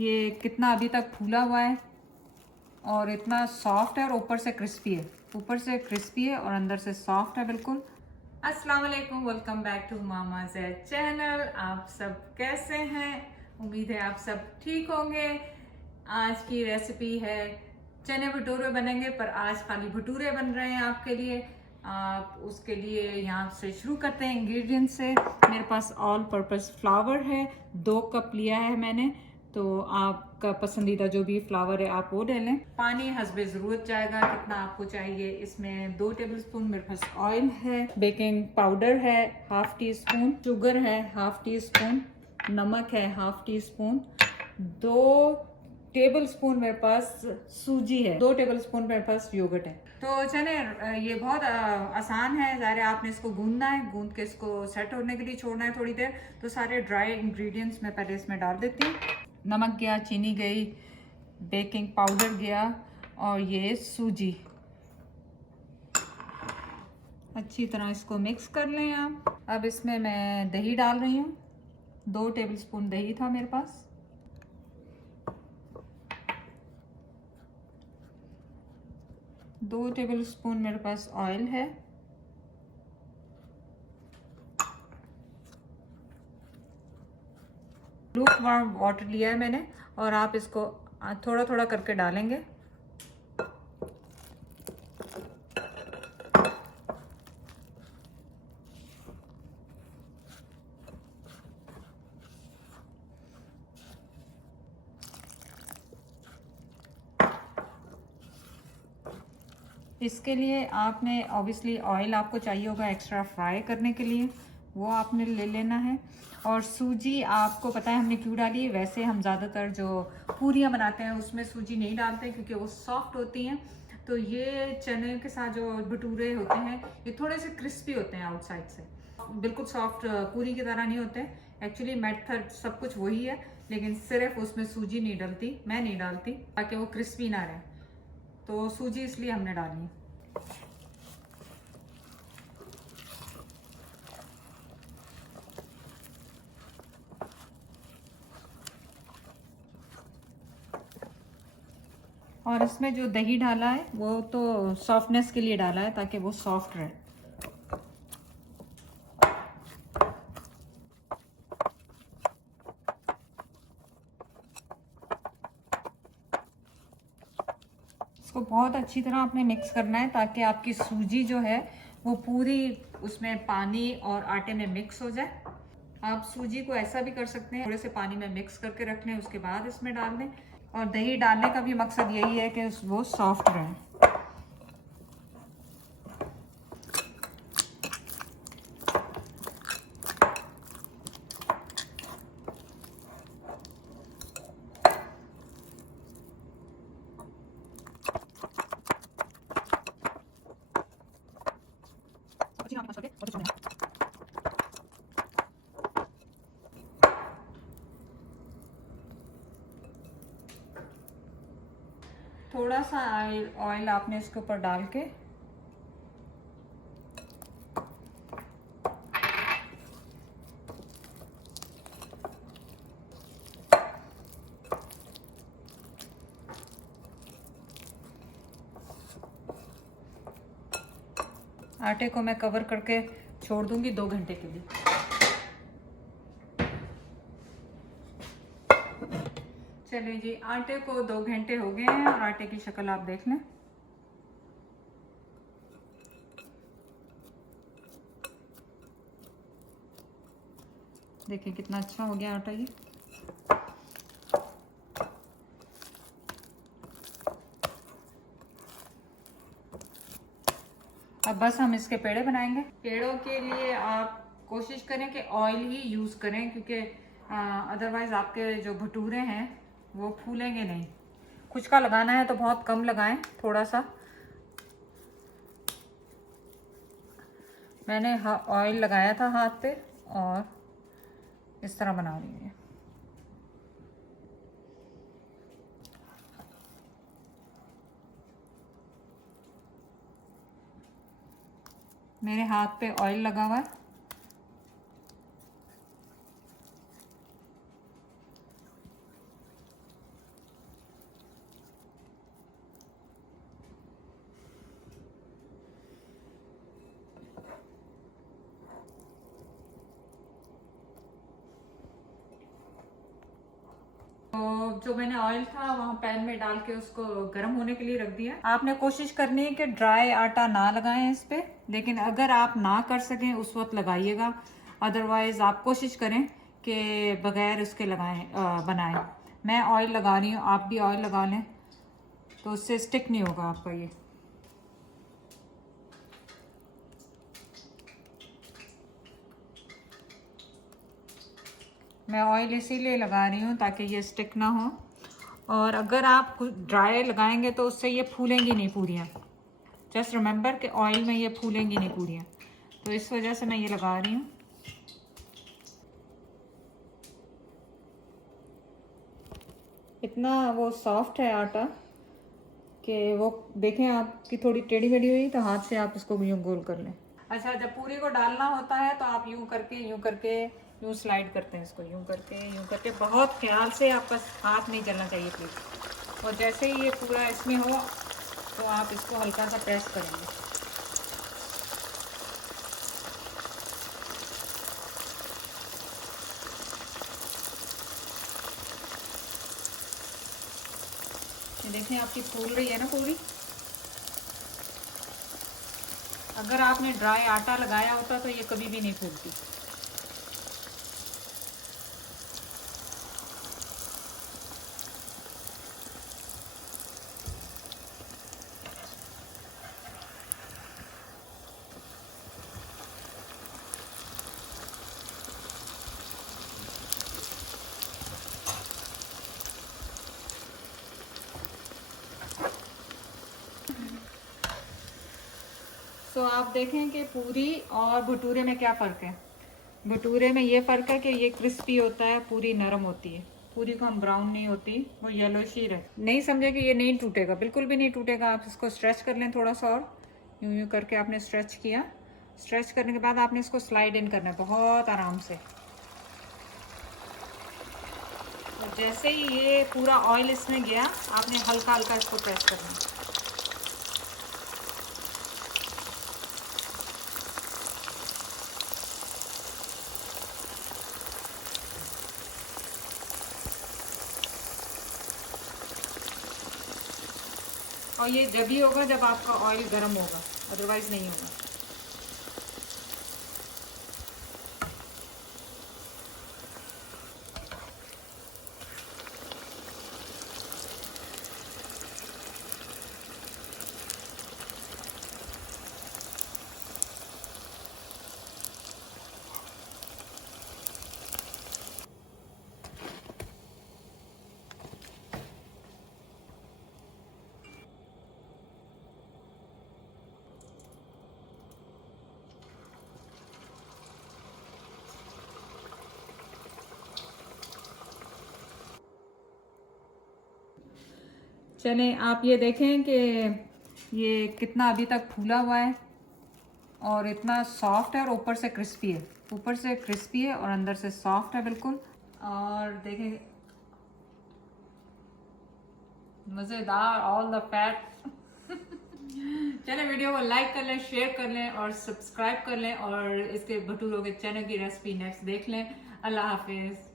ये कितना अभी तक फूला हुआ है और इतना सॉफ्ट है और ऊपर से क्रिस्पी है, ऊपर से क्रिस्पी है और अंदर से सॉफ्ट है बिल्कुल। अस्सलाम वालेकुम, welcome back to Mama Zaid channel. आप सब कैसे हैं? उम्मीद है आप सब ठीक होंगे। आज की रेसिपी है चने भटूरे बनेंगे, पर आज खाली भटूरे बन रहे हैं आपके लिए। आप उसके लिए यहाँ से शुरू करते हैं इंग्रेडिएंट से। मेरे पास ऑल पर्पस फ्लावर है, 2 कप लिया है मैंने, तो आपका पसंदीदा जो भी फ्लावर है आप वो ले लें। पानी हस्बे ज़रूरत जाएगा, कितना आपको चाहिए। इसमें 2 टेबलस्पून मेरे पास ऑयल है, बेकिंग पाउडर है ½ टी स्पून, शुगर है ½ टी स्पून, नमक है ½ टी स्पून, 2 टेबलस्पून मेरे पास सूजी है, 2 टेबलस्पून मेरे पास योगर्ट है। तो चले, ये बहुत आसान है। ज़ाहिर आपने इसको गूंदना है, गूंद के इसको सेट होने के लिए छोड़ना है थोड़ी देर। तो सारे ड्राई इंग्रेडिएंट्स मैं पहले इसमें डाल देती हूँ। नमक गया, चीनी गई, बेकिंग पाउडर गया और ये सूजी। अच्छी तरह इसको मिक्स कर लें आप। अब इसमें मैं दही डाल रही हूँ, 2 टेबलस्पून दही था मेरे पास। दो टेबलस्पून मेरे पास ऑयल है, लूक वार्म वाटर लिया है मैंने और आप इसको थोड़ा थोड़ा करके डालेंगे। इसके लिए आपने ऑब्वियसली ऑयल आपको चाहिए होगा एक्स्ट्रा फ्राई करने के लिए, वो आपने ले लेना है। और सूजी आपको पता है हमने क्यों डाली है। वैसे हम ज़्यादातर जो पूरियाँ बनाते हैं उसमें सूजी नहीं डालते क्योंकि वो सॉफ्ट होती हैं। तो ये चने के साथ जो भटूरे होते हैं ये थोड़े से क्रिस्पी होते हैं आउटसाइड से, बिल्कुल सॉफ्ट पूरी की तरह नहीं होते। एक्चुअली मेथड सब कुछ वही है, लेकिन सिर्फ उसमें सूजी नहीं डलती, मैं नहीं डालती ताकि वो क्रिस्पी ना रहे। तो सूजी इसलिए हमने डाली है। और इसमें जो दही डाला है वो तो सॉफ्टनेस के लिए डाला है ताकि वो सॉफ्ट रहे। इसको बहुत अच्छी तरह आपने मिक्स करना है ताकि आपकी सूजी जो है वो पूरी उसमें पानी और आटे में मिक्स हो जाए। आप सूजी को ऐसा भी कर सकते हैं, थोड़े से पानी में मिक्स करके रख लें, उसके बाद इसमें डाल दें। और दही डालने का भी मकसद यही है कि वो सॉफ्ट रहे। थोड़ा सा ऑयल आपने इसके ऊपर डाल के आटे को मैं कवर करके छोड़ दूंगी 2 घंटे के लिए। चलिए जी, आटे को 2 घंटे हो गए हैं और आटे की शक्ल आप देख लें। देखिए कितना अच्छा हो गया आटा ये। अब बस हम इसके पेड़े बनाएंगे। पेड़ों के लिए आप कोशिश करें कि ऑयल ही यूज़ करें, क्योंकि अदरवाइज़ आपके जो भटूरे हैं वो फूलेंगे नहीं। कुछ का लगाना है तो बहुत कम लगाएं, थोड़ा सा। मैंने ऑयल लगाया था हाथ पे और इस तरह बना रही है। मेरे हाथ पे ऑयल लगा हुआ है। जो मैंने ऑयल था वहाँ पैन में डाल के उसको गर्म होने के लिए रख दिया। आपने कोशिश करनी है कि ड्राई आटा ना लगाएं इस पे, लेकिन अगर आप ना कर सकें उस वक्त लगाइएगा, अदरवाइज आप कोशिश करें कि बगैर उसके बनाएं। मैं ऑयल लगा रही हूँ, आप भी ऑयल लगा लें तो उससे स्टिक नहीं होगा आपका ये। मैं ऑयल इसीलिए लगा रही हूँ ताकि ये स्टिक ना हो, और अगर आप ड्राई लगाएंगे तो उससे ये फूलेंगी नहीं पूरियाँ। जस्ट रिमेंबर कि ऑयल में ये फूलेंगी नहीं पूरियाँ, तो इस वजह से मैं ये लगा रही हूँ। इतना वो सॉफ्ट है आटा कि वो देखें आपकी थोड़ी टेढ़ी मेढ़ी हुई तो हाथ से आप इसको यूँ गोल कर लें। अच्छा, जब पूरी को डालना होता है तो आप यूँ करके यूँ स्लाइड करते हैं इसको, यूँ करके बहुत ख्याल से, आपका हाथ नहीं चलना चाहिए प्लीज़। और जैसे ही ये पूरा इसमें हो तो आप इसको हल्का सा प्रेस करेंगे। ये देखें आपकी फूल रही है ना पूरी। अगर आपने ड्राई आटा लगाया होता तो ये कभी भी नहीं फूलती। तो आप देखें कि पूरी और भटूरे में क्या फ़र्क है। भटूरे में ये फ़र्क है कि ये क्रिस्पी होता है, पूरी नरम होती है। पूरी को हम ब्राउन नहीं होती, वो येलोशी रहे। नहीं समझे कि ये नहीं टूटेगा, बिल्कुल भी नहीं टूटेगा। आप इसको स्ट्रेच कर लें थोड़ा सा, और यूँ करके आपने स्ट्रेच किया। स्ट्रेच करने के बाद आपने इसको स्लाइड इन करना है बहुत आराम से। तो जैसे ही ये पूरा ऑयल इसमें गया, आपने हल्का हल्का इसको प्रेस करना है। और ये जब ही होगा जब आपका ऑयल गर्म होगा, अदरवाइज नहीं होगा। चलें, आप ये देखें कि ये कितना अभी तक फूला हुआ है और इतना सॉफ्ट है, और ऊपर से क्रिस्पी है। ऊपर से क्रिस्पी है और अंदर से सॉफ्ट है बिल्कुल। और देखें, मज़ेदार, ऑल द फैट। चलें, वीडियो को लाइक कर लें, शेयर कर लें और सब्सक्राइब कर लें, और इसके भटूरों के चने की रेसिपी नेक्स्ट देख लें। अल्लाह हाफिज़।